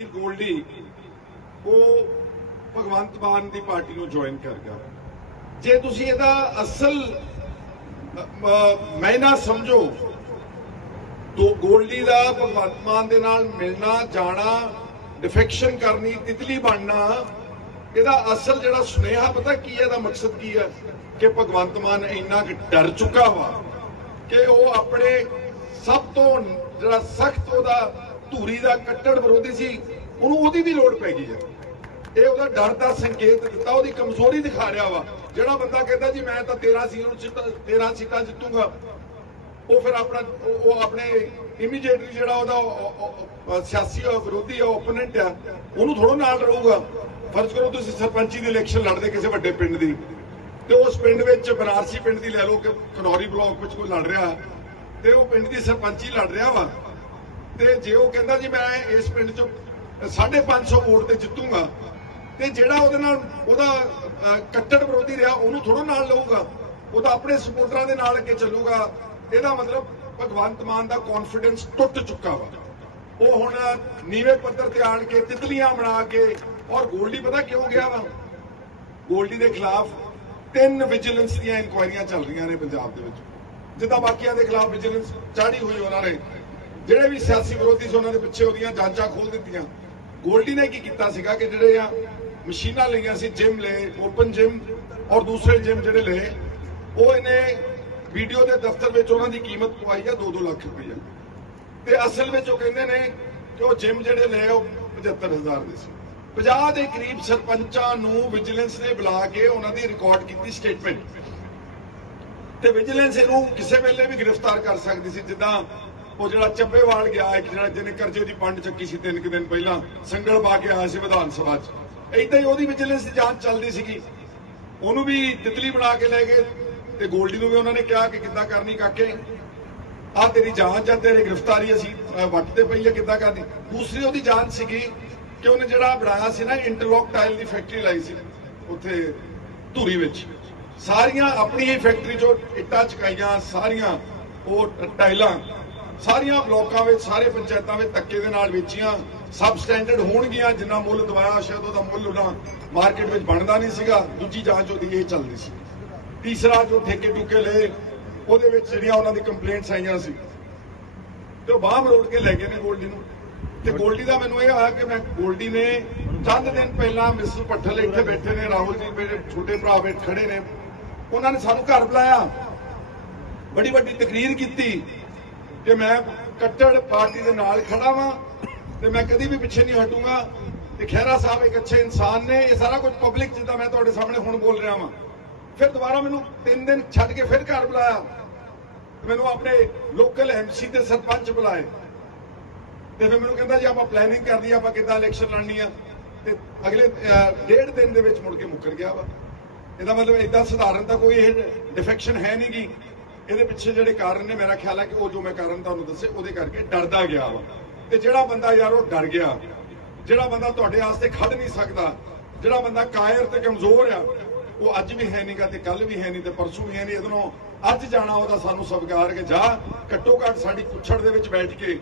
ਗੋਲਡੀ, ਉਹ ਭਗਵੰਤ ਮਾਨ ਦੀ ਪਾਰਟੀ ਨੂੰ ਜੁਆਇਨ ਕਰ ਗਿਆ। ਜੇ ਤੁਸੀਂ ਇਹਦਾ ਅਸਲ ਮੈਨਾ ਸਮਝੋ, ਤੋ ਗੋਲਡੀ ਦਾ ਭਗਵੰਤ ਮਾਨ ਦੇ ਨਾਲ ਮਿਲਣਾ, ਜਾਣਾ ਡਿਫੈਕਸ਼ਨ ਕਰਨੀ, ਤਿਤਲੀ ਬਣਨਾ, ਇਹਦਾ ਅਸਲ ਜਿਹੜਾ ਸੁਨੇਹਾ ਪਤਾ ਕੀ ਹੈ, ਇਹਦਾ ਮਕਸਦ ਕੀ ਹੈ? ਕਿ ਭਗਵੰਤ ਮਾਨ ਇੰਨਾ ਕੁ ਡਰ ਚੁੱਕਾ ਵਾ ਕਿ ਉਹ ਆਪਣੇ ਸਭ ਤੋਂ, ਜਿਹੜਾ ਸਖਤ ਉਹਦਾ ਧੂਰੀ ਦਾ ਕੱਟੜ ਵਿਰੋਧੀ ਸੀ, ਉਹਨੂੰ ਉਹਦੀ ਵੀ ਲੋੜ ਪੈ ਗਈ ਹੈ। ਇਹ ਉਹਦਾ ਡਰ ਦਾ ਸੰਕੇਤ ਦਿੱਤਾ, ਉਹਦੀ ਕਮਜ਼ੋਰੀ ਦਿਖਾ ਰਿਹਾ ਵਾ। ਜਿਹੜਾ ਬੰਦਾ ਕਹਿੰਦਾ ਜੀ, ਮੈਂ ਤਾਂ 13 ਸੀ 13 ਸੀਟਾਂ ਜਿੱਤੂਗਾ, ਉਹ ਫਿਰ ਆਪਣਾ, ਉਹ ਆਪਣੇ ਇਮੀਡੀਏਟਲੀ ਜਿਹੜਾ ਉਹਦਾ ਸਿਆਸੀ ਵਿਰੋਧੀ ਆ ਓਪੋਨੈਂਟ ਆ, ਉਹਨੂੰ ਥੋੜਾ ਨਾਲ ਰਹੂਗਾ। ਫਰਜ਼ ਕਰੋ ਤੁਸੀਂ ਸਰਪੰਚੀ ਦੀ ਇਲੈਕਸ਼ਨ ਲੜਦੇ ਕਿਸੇ ਵੱਡੇ ਪਿੰਡ ਦੀ। ਤੇ ਉਸ ਪਿੰਡ ਵਿੱਚ ਬਨਾਰਸੀ ਪਿੰਡ ਦੀ ਲੈ ਲਓ ਕਿ ਖਨੌਰੀ ਬਲਾਕ ਵਿੱਚ ਕੋਈ ਲੜ ਰਿਹਾ। ਤੇ ਉਹ ਪਿੰਡ ਦੀ ਸਰਪੰਚੀ ਲੜ ਰਿਹਾ ਵਾ। ਤੇ ਜੇ ਉਹ ਕਹਿੰਦਾ ਜੀ ਮੈਂ ਇਸ ਪਿੰਡ ਚੋਂ 550 ਵੋਟ ਤੇ ਜਿੱਤੂਗਾ, ਤੇ ਜਿਹੜਾ ਉਹਦੇ ਨਾਲ ਉਹਦਾ ਕੱਟੜ ਵਿਰੋਧੀ ਰਿਹਾ, ਉਹਨੂੰ ਥੋੜਾ ਨਾਲ ਲਊਗਾ। ਉਹ ਤਾਂ ਆਪਣੇ ਸਪੋਰਟਰਾਂ ਦੇ ਨਾਲ ਅੱਗੇ ਚੱਲੂਗਾ। ਇਹਦਾ ਮਤਲਬ ਭਗਵੰਤ ਮਾਨ ਦਾ ਕੌਨਫੀਡੈਂਸ ਟੁੱਟ ਚੁੱਕਾ ਵਾ। ਉਹ ਹੁਣ ਨੀਵੇਂ ਪੱਧਰ ਤੇ ਆਣ ਕੇ ਤਿਤਲੀਆਂ ਬਣਾ ਕੇ, ਔਰ ਗੋਲਡੀ ਪਤਾ ਕਿਉਂ ਗਿਆ ਵਾ? ਗੋਲਡੀ ਦੇ ਖਿਲਾਫ ਤਿੰਨ ਵਿਜੀਲੈਂਸ ਦੀਆਂ ਇਨਕੁਆਇਰੀਆਂ ਚੱਲ ਰਹੀਆਂ ਨੇ ਪੰਜਾਬ ਦੇ ਵਿੱਚ। ਜਿੱਦਾਂ ਬਾਕੀਆਂ ਦੇ ਖਿਲਾਫ ਵਿਜੀਲੈਂਸ ਚਾੜੀ ਹੋਈ ਉਹਨਾਂ ਨੇ। ਜਿਹੜੇ ਵੀ ਸਿਆਸੀ ਵਿਰੋਧੀ ਸੀ ਉਹਨਾਂ ਦੇ ਪਿੱਛੇ ਉਹਦੀਆਂ ਜਾਂਚਾਂ ਖੋਲ ਦਿੱਤੀਆਂ। ਗੋਲਡੀ ਨੇ ਕੀ ਕੀਤਾ ਸੀਗਾ ਕਿ ਜਿਹੜੇ ਆ ਮਸ਼ੀਨਾਂ ਲਈਆਂ ਸੀ ਜਿਮ ਲਏ ਓਪਨ ਜਿਮ ਔਰ ਦੂਸਰੇ ਜਿਮ ਜਿਹੜੇ ਲਏ, ਉਹ ਇਹਨੇ ਵੀਡੀਓ ਦੇ ਦਫ਼ਤਰ ਵਿੱਚ ਉਹਨਾਂ ਦੀ ਕੀਮਤ ਪਵਾਈ ਆ 2-2 ਲੱਖ ਰੁਪਈਆ। ਤੇ ਅਸਲ ਵਿੱਚ ਉਹ ਕਹਿੰਦੇ ਨੇ ਕਿ ਉਹ ਜਿਮ ਜਿਹੜੇ ਲਏ, ਉਹ 75000 ਦੇ ਸੀ। 50 ਦੇ ਕਰੀਬ ਸਰਪੰਚਾਂ ਨੂੰ ਵਿਜੀਲੈਂਸ ਨੇ ਬੁਲਾ ਕੇ ਉਹਨਾਂ ਦੀ ਰਿਕਾਰਡ ਕੀਤੀ ਸਟੇਟਮੈਂਟ ਤੇ ਵਿਜੀਲੈਂਸ ਇਹਨੂੰ ਕਿਸੇ ਵੇਲੇ ਵੀ ਗ੍ਰਿਫਤਾਰ ਕਰ ਸਕਦੀ ਸੀ, ਜਿੱਦਾਂ ਉਹ ਜਿਹੜਾ ਚੱਪੇਵਾਲ ਗਿਆ ਇੱਕ ਜਿਹੜਾ ਜਿਹਨੇ ਕਰਜ਼ੇ ਦੀ ਪੰਡ ਚੱਕੀ ਸੀ ਤਿੰਨ ਕੁ ਦਿਨ ਪਹਿਲਾਂ ਸੰਗਲ ਪਾ ਕੇ ਆਇਆ ਸੀ ਵਿਧਾਨ ਸਭਾ 'ਚ। ਏਦਾਂ ਹੀ ਉਹਦੀ ਵਿਜੀਲੈਂਸ ਜਾਂਚ ਚੱਲਦੀ ਸੀਗੀ। ਉਹਨੂੰ ਵੀ ਤਿਤਲੀ ਬਣਾ ਕੇ ਲੈ ਗਏ ਤੇ ਗੋਲਡੀ ਨੂੰ ਵੀ ਉਹਨਾਂ ਨੇ ਕਿਹਾ ਕਿ ਕਿੱਦਾਂ ਕਰਨੀ ਕਾਕੇ? ਆ ਤੇਰੀ ਜਾਂਚ ਆ ਤੇਰੀ ਗ੍ਰਿਫਤਾਰੀ ਅਸੀਂ ਅਹ, ਵੱਟ ਤੇ ਪਈ ਆ ਕਿੱਦਾਂ ਕਰਨੀ? ਦੂਸਰੀ ਉਹਦੀ ਜਾਂਚ ਸੀਗੀ ਕਿ ਉਹਨੇ ਜਿਹੜਾ ਬਣਾਇਆ ਸੀ ਨਾ ਇੰਟਰਲੌਕ ਟਾਈਲ ਦੀ ਫੈਕਟਰੀ ਲਾਈ ਸੀ ਉੱਥੇ ਧੂਰੀ ਵਿੱਚ। ਸਾਰੀਆਂ ਆਪਣੀ ਹੀ ਫੈਕਟਰੀ ਚੋਂ ਇੱਟਾਂ ਚਕਾਈਆਂ ਸਾਰੀਆਂ ਉਹ ਟਾਈਲਾਂ ਸਾਰੀਆਂ ਬਲੋਕਾਂ ਵਿੱਚ, ਸਾਰੇ ਪੰਚਾਇਤਾਂ ਵਿੱਚ ਧੱਕੇ ਦੇ ਨਾਲ ਵੇਚੀਆਂ ਸਬ ਸਟੈਂਡਰਡ ਹੋਣਗੀਆਂ, ਜਿੰਨਾ ਮੁੱਲ ਦਵਾਇਆ ਸ਼ਾਇਦ ਉਹਦਾ ਮੁੱਲ ਉਹਨਾਂ ਮਾਰਕੀਟ ਵਿੱਚ ਬਣਦਾ ਨਹੀਂ ਸੀਗਾ, ਦੂਜੀ ਜਾਂਚ ਉਹਦੀ ਇਹ ਚੱਲਦੀ ਸੀ। ਤੀਸਰਾ ਜੋ ਠੇਕੇ ਟੁਕੇ ਲਏ, ਉਹਦੇ ਵਿੱਚ ਜਿਹੜੀਆਂ ਉਹਨਾਂ ਦੀ ਕੰਪਲੇਂਟਸ ਆਈਆਂ ਸੀ। ਤੇ ਉਹ ਬਾਹਰ ਰੋਡ ਕੇ ਲੈ ਗਏ ਨੇ ਗੋਲਡੀ ਨੂੰ। ਤੇ ਗੋਲਡੀ ਦਾ ਮੈਨੂੰ ਇਹ ਆਇਆ ਕਿ ਮੈਂ ਗੋਲਡੀ ਨੇ ਚੰਦ ਦਿਨ ਪਹਿਲਾਂ ਮਿਸਟਰ ਪੱਠਲ ਇੱਥੇ ਬੈਠੇ ਨੇ, ਰਾਹੁਲ ਜੀ ਮੇਰੇ ਛੋਟੇ ਭਰਾ ਬੈਠ ਖੜੇ ਨੇ। ਉਹਨਾਂ ਨੇ ਸਾਨੂੰ ਘਰ ਬੁਲਾਇਆ। ਬੜੀ ਵੱਡੀ ਤਕਰੀਰ ਕੀਤੀ। ਕਿ ਮੈਂ ਕੱਟੜ ਪਾਰਟੀ ਦੇ ਨਾਲ ਖੜਾ ਵਾਂ, ਤੇ ਮੈਂ ਕਦੀ ਵੀ ਪਿੱਛੇ ਨਹੀਂ ਹਟੂੰਗਾ। ਤੇ ਖਹਿਰਾ ਸਾਹਿਬ ਇੱਕ ਅੱਛੇ ਇਨਸਾਨ ਨੇ, ਇਹ ਸਾਰਾ ਕੁਝ ਪਬਲਿਕ ਜਿੱਦਾਂ ਮੈਂ ਤੁਹਾਡੇ ਸਾਹਮਣੇ ਹੁਣ ਬੋਲ ਰਿਹਾ ਵਾਂ। ਫਿਰ ਦੁਬਾਰਾ ਮੈਨੂੰ ਤਿੰਨ ਦਿਨ ਛੱਡ ਕੇ ਫਿਰ ਘਰ ਬੁਲਾਇਆ। ਮੈਨੂੰ ਆਪਣੇ ਲੋਕਲ ਐਮਸੀ ਤੇ ਸਰਪੰਚ ਬੁਲਾਏ। ਤੇ ਫਿਰ ਮੈਨੂੰ ਕਹਿੰਦਾ ਜੀ, ਆਪਾਂ ਪਲੈਨਿੰਗ ਕਰਦੀ ਆਪਾਂ ਕਿੱਦਾਂ ਇਲੈਕਸ਼ਨ ਲੜਨੀ ਆ। ਤੇ ਅਗਲੇ ਡੇਢ ਦਿਨ ਦੇ ਵਿੱਚ ਮੁੜ ਕੇ ਮੁੱਕਰ ਗਿਆ ਵਾ। ਇਹਦਾ ਮਤਲਬ ਇਦਾਂ ਸਧਾਰਨ ਤਾਂ ਕੋਈ ਇਹ ਡਿਫੈਕਸ਼ਨ ਹੈ ਨਹੀਂ ਗੀ ਇਹਦੇ ਪਿੱਛੇ ਜਿਹੜੇ ਕਾਰਨ ਨੇ, ਮੇਰਾ ਖਿਆਲ ਹੈ ਕਿ ਉਹ ਜੋ ਮੈਂ ਕਾਰਨ ਤੁਹਾਨੂੰ ਦੱਸੇ, ਉਹਦੇ ਕਰਕੇ ਡਰਦਾ ਗਿਆ ਵਾ। ਤੇ ਜਿਹੜਾ ਬੰਦਾ ਯਾਰ, ਉਹ ਡਰ ਗਿਆ। ਜਿਹੜਾ ਬੰਦਾ ਤੁਹਾਡੇ ਵਾਸਤੇ ਖੜ ਨਹੀਂ ਸਕਦਾ, ਜਿਹੜਾ ਬੰਦਾ ਕਾਇਰ ਤੇ ਕਮਜ਼ੋਰ ਆ, ਉਹ ਅੱਜ ਵੀ ਹੈ ਨਹੀਂਗਾ ਤੇ ਕੱਲ ਵੀ ਹੈ ਨਹੀਂ ਤੇ ਪਰਸੋਂ ਵੀ ਹੈ ਨਹੀਂ ਇਹਦੋਂ ਅੱਜ ਜਾਣਾ ਉਹਦਾ ਸਾਨੂੰ ਸਵੀਕਾਰ ਕੇ ਜਾ, ਘੱਟੋ ਘੱਟ ਸਾਡੀ ਕੁੱਛੜ ਦੇ ਵਿੱਚ ਬੈਠ ਕੇ,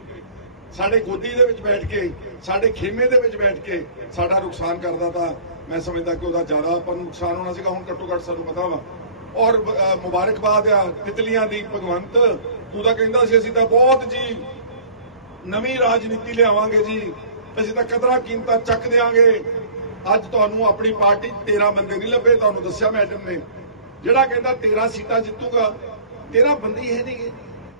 ਸਾਡੇ ਗੋਦੀ ਦੇ ਵਿੱਚ ਬੈਠ ਕੇ, ਸਾਡੇ ਖੇਮੇ ਦੇ ਵਿੱਚ ਬੈਠ ਕੇ ਸਾਡਾ ਨੁਕਸਾਨ ਕਰਦਾ ਤਾਂ ਮੈਂ ਸਮਝਦਾ ਕਿ ਉਹਦਾ ਜ਼ਿਆਦਾ ਆਪਾਂ ਨੂੰ ਨੁਕਸਾਨ ਹੋਣਾ ਸੀਗਾ, ਹੁਣ ਘੱਟੋ ਘੱਟ ਸਾਨੂੰ ਪਤਾ ਵਾ। ਔਰ ਮੁਬਾਰਕਬਾਦ ਆ ਤਿਤਲੀਆਂ ਦੀ ਭਗਵੰਤ। ਤੂੰ ਤਾਂ ਕਹਿੰਦਾ ਸੀ, ਅਸੀਂ ਤਾਂ ਬਹੁਤ ਜੀ ਨਵੀਂ ਰਾਜਨੀਤੀ ਲਿਆਵਾਂਗੇ ਜੀ। ਅਸੀਂ ਤਾਂ ਕਦਰਾਂ ਕੀਮਤਾਂ ਚੱਕ ਦੇਾਂਗੇ ਅੱਜ ਤੁਹਾਨੂੰ ਆਪਣੀ ਪਾਰਟੀ 13 ਬੰਦੇ ਨਹੀਂ ਲੱਭੇ, ਤੁਹਾਨੂੰ ਦੱਸਿਆ ਮੈਡਮ ਨੇ। ਜਿਹੜਾ ਕਹਿੰਦਾ 13 ਸੀਟਾਂ ਜਿੱਤੂਗਾ 13 ਬੰਦੇ ਹੀ ਹੈ ਨਹੀਂਗੇ